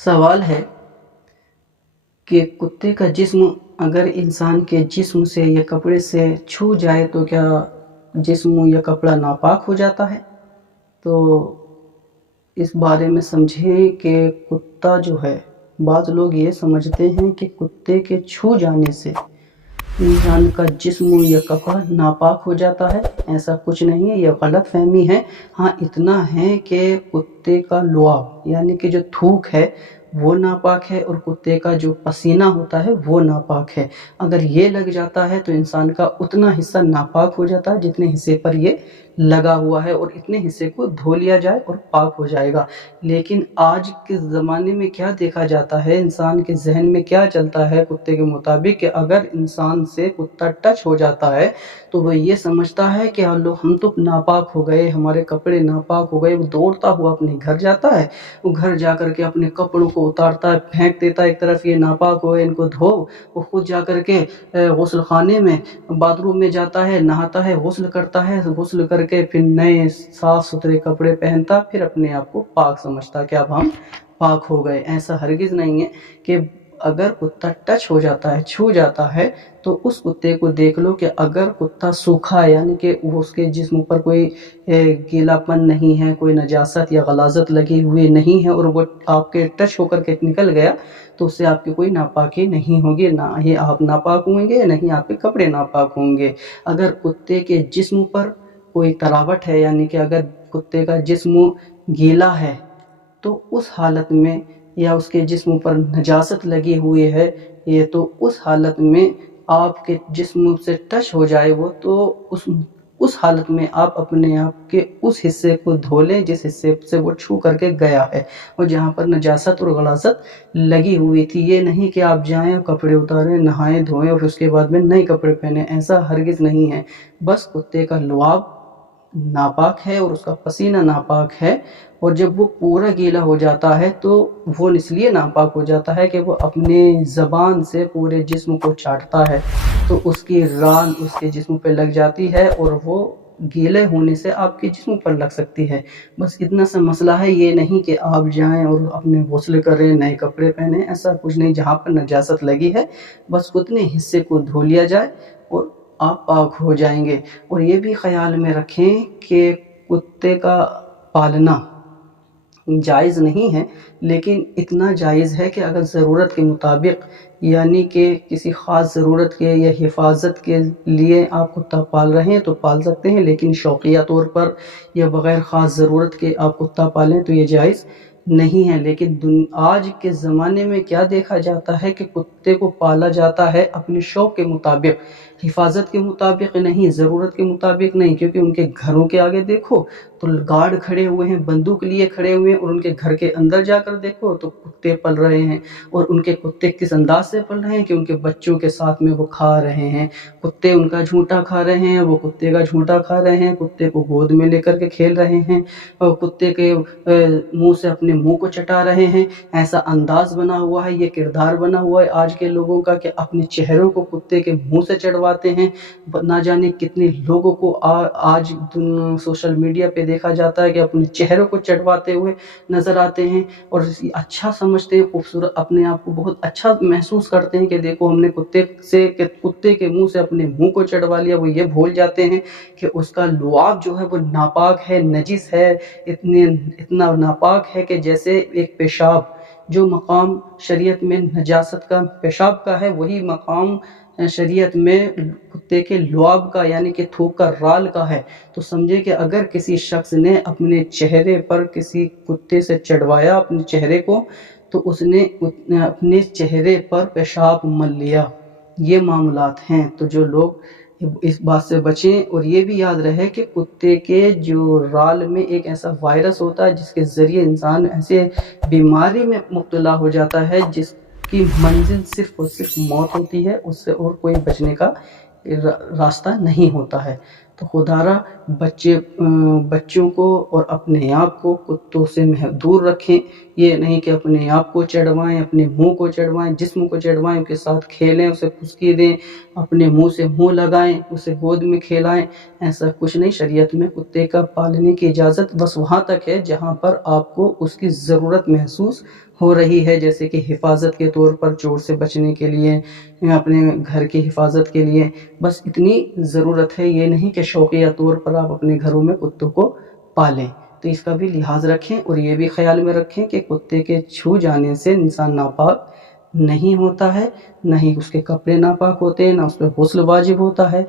سوال ہے کہ کتے کا جسم اگر انسان کے جسم سے یا کپڑے سے چھو جائے تو کیا جسم یا کپڑا ناپاک ہو جاتا ہے؟ تو اس بارے میں سمجھیں کہ کتا جو ہے، بعض لوگ یہ سمجھتے ہیں کہ کتے کے چھو جانے سے انسان کا جسم یا کپڑا ناپاک ہو جاتا ہے۔ ایسا کچھ نہیں ہے، یہ غلط فہمی ہے۔ ہاں اتنا ہے کہ کتے کا لعاب یعنی کہ جو تھوک ہے وہ ناپاک ہے، اور کتے کا جو پسینہ ہوتا ہے وہ ناپاک ہے۔ اگر یہ لگ جاتا ہے تو انسان کا اتنا حصہ ناپاک ہو جاتا ہے جتنے حصے پر یہ لگا ہوا ہے، اور اتنے حصے کو دھو لیا جائے اور پاک ہو جائے گا۔ لیکن آج کے زمانے میں کیا دیکھا جاتا ہے، انسان کے ذہن میں کیا چلتا ہے کتے کے مطابق، کہ اگر انسان سے کتا ٹچ ہو جاتا ہے تو وہ یہ سمجھتا ہے کہ ہم تو ناپاک ہو گئے، ہمارے کپڑے ناپاک ہو گئے۔ وہ دوڑتا ہوا اپنے گھر جاتا ہے، وہ گھر جا کر کے اپنے کپڑوں کو اتارتا ہے، پھینک دیتا ہے ایک طرف، یہ ناپاک ہوئے ان کو دھو۔ وہ خود جا کر کے غسل خانے میں، باتھ روم میں جاتا ہے، نہاتا ہے، غسل کرتا ہے، غسل کر کے پھر نئے صاف ستھرے کپڑے پہنتا، پھر اپنے آپ کو پاک سمجھتا کہ اب ہم پاک ہو گئے۔ ایسا ہرگز نہیں ہے کہ اگر کتا ٹچ ہو جاتا ہے، چھو جاتا ہے، تو اس کتے کو دیکھ لو کہ اگر کتا سوکھا ہے یعنی کہ اس کے جسم پر کوئی گیلا پن نہیں ہے، کوئی نجاست یا غلاظت لگی ہوئی نہیں ہے، اور وہ آپ کے ٹچ ہو کر کے نکل گیا، تو اس سے آپ کی کوئی ناپاکی نہیں ہوگی، نہ ہی آپ ناپاک ہوں گے، نہ ہی آپ کے کپڑے ناپاک ہوں گے۔ اگر کتے کے جسم پر کوئی تراوٹ ہے یعنی کہ اگر کتے کا جسم گیلا ہے تو اس حالت میں، یا اس کے جسم پر نجاست لگی ہوئی ہے، یہ تو اس حالت میں آپ کے جسم سے ٹچ ہو جائے وہ، تو اس حالت میں آپ اپنے آپ کے اس حصے کو دھو لیں جس حصے سے وہ چھو کر کے گیا ہے، اور جہاں پر نجاست اور غلاظت لگی ہوئی تھی۔ یہ نہیں کہ آپ جائیں، کپڑے اتاریں، نہائیں دھوئیں اور اس کے بعد میں نئے کپڑے پہنیں، ایسا ہرگز نہیں ہے۔ بس کتے کا لعاب ناپاک ہے اور اس کا پسینہ ناپاک ہے، اور جب وہ پورا گیلا ہو جاتا ہے تو وہ اس لیے ناپاک ہو جاتا ہے کہ وہ اپنے زبان سے پورے جسم کو چاٹتا ہے، تو اس کی ران اس کے جسم پہ لگ جاتی ہے، اور وہ گیلے ہونے سے آپ کے جسم پر لگ سکتی ہے۔ بس اتنا سا مسئلہ ہے، یہ نہیں کہ آپ جائیں اور اپنے غسل کریں، نئے کپڑے پہنیں، ایسا کچھ نہیں۔ جہاں پر نجاست لگی ہے بس اتنے حصے کو دھو لیا جائے اور آپ پاک ہو جائیں گے۔ اور یہ بھی خیال میں رکھیں کہ کتے کا پالنا جائز نہیں ہے، لیکن اتنا جائز ہے کہ اگر ضرورت کے مطابق، یعنی کہ کسی خاص ضرورت کے یا حفاظت کے لیے آپ کتا پال رہے ہیں تو پال سکتے ہیں، لیکن شوقیہ طور پر یا بغیر خاص ضرورت کے آپ کتا پالیں تو یہ جائز نہیں ہے۔ لیکن آج کے زمانے میں کیا دیکھا جاتا ہے کہ کتے کو پالا جاتا ہے اپنے شوق کے مطابق، حفاظت کے مطابق نہیں، ضرورت کے مطابق نہیں، کیونکہ ان کے گھروں کے آگے دیکھو تو گارڈ کھڑے ہوئے ہیں، بندوق لیے کھڑے ہوئے ہیں، اور ان کے گھر کے اندر جا کر دیکھو تو کتے پل رہے ہیں، اور ان کے کتے کس انداز سے پل رہے ہیں کہ ان کے بچوں کے ساتھ میں وہ کھا رہے ہیں، کتے ان کا جھونٹا کھا رہے ہیں، وہ کتے کا جھونٹا کھا رہے ہیں، کتے کو گود میں لے کر کے کھیل رہے ہیں، اور کتے کے منہ سے اپنے منہ کو چٹا رہے ہیں۔ ایسا انداز بنا ہوا ہے، یہ کردار بنا ہوا ہے آج کے لوگوں کا کہ اپنے چہروں کو کتے کے منہ سے چڑھواتے ہیں۔ نہ جانے کتنے لوگوں کو آج سوشل میڈیا پہ دیکھا جاتا ہے کہ اپنے چہروں کو چڑھواتے ہوئے نظر آتے ہیں، اور اچھا سمجھتے ہیں، خوبصورت، اپنے آپ کو بہت اچھا محسوس کرتے ہیں کہ دیکھو ہم نے کتے کے منہ سے اپنے منہ کو چڑھوا لیا۔ وہ یہ بھول جاتے ہیں کہ اس کا لعاب جو ہے وہ ناپاک ہے، نجس ہے، اتنا ناپاک ہے کہ جیسے ایک پیشاب، جو مقام شریعت میں نجاست کا پیشاب کا ہے، وہی مقام شریعت میں کتے کے لعاب کا یعنی کہ تھوک کا، رال کا ہے۔ تو سمجھے کہ اگر کسی شخص نے اپنے چہرے پر کسی کتے سے چڑھوایا اپنے چہرے کو، تو اس نے اپنے چہرے پر پیشاب مل لیا۔ یہ معاملات ہیں، تو جو لوگ اس بات سے بچیں، اور یہ بھی یاد رہے کہ کتے کے جو رال میں ایک ایسا وائرس ہوتا ہے جس کے ذریعے انسان ایسے بیماری میں مبتلا ہو جاتا ہے جس کی منزل صرف اور صرف موت ہوتی ہے، اس سے اور کوئی بچنے کا راستہ نہیں ہوتا ہے۔ تو خدارہ بچوں کو اور اپنے آپ کو کتوں سے دور رکھیں. یہ نہیں کہ اپنے آپ کو چڑھوائیں، اپنے منہ کو چڑھوائیں، جسم کو چڑھوائیں، اس کے ساتھ کھیلیں، اسے پھسکی دیں، اپنے منہ سے منہ لگائیں، اسے گود میں کھلائیں. ایسا کچھ نہیں. شریعت میں کتے کا پالنے کی اجازت بس وہاں تک ہے جہاں پر آپ کو اس کی ضرورت محسوس ہو رہی ہے، جیسے کہ حفاظت کے طور پر، چور سے بچنے کے لیے، یا اپنے گھر کی حفاظت کے لیے. بس اتنی ضرورت ہے، یہ نہیں کہ شوقیہ طور پر آپ اپنے گھروں میں کتوں کو پالیں. تو اس کا بھی لحاظ رکھیں، اور یہ بھی خیال میں رکھیں کہ کتے کے چھو جانے سے انسان ناپاک نہیں ہوتا ہے، نہ ہی اس کے کپڑے ناپاک ہوتے ہیں، نہ اس پہ غسل واجب ہوتا ہے.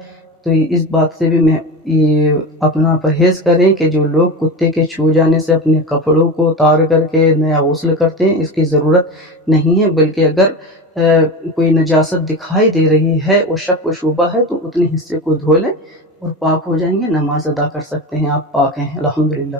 تو اس بات سے بھی میں اپنا پرہیز کریں کہ جو لوگ کتے کے چھو جانے سے اپنے کپڑوں کو اتار کر کے نیا غسل کرتے ہیں، اس کی ضرورت نہیں ہے. بلکہ اگر کوئی نجاست دکھائی دے رہی ہے اور شک و شبہ ہے تو اتنے حصے کو دھو لیں اور پاک ہو جائیں گے، نماز ادا کر سکتے ہیں. آپ پاک ہیں الحمدللہ.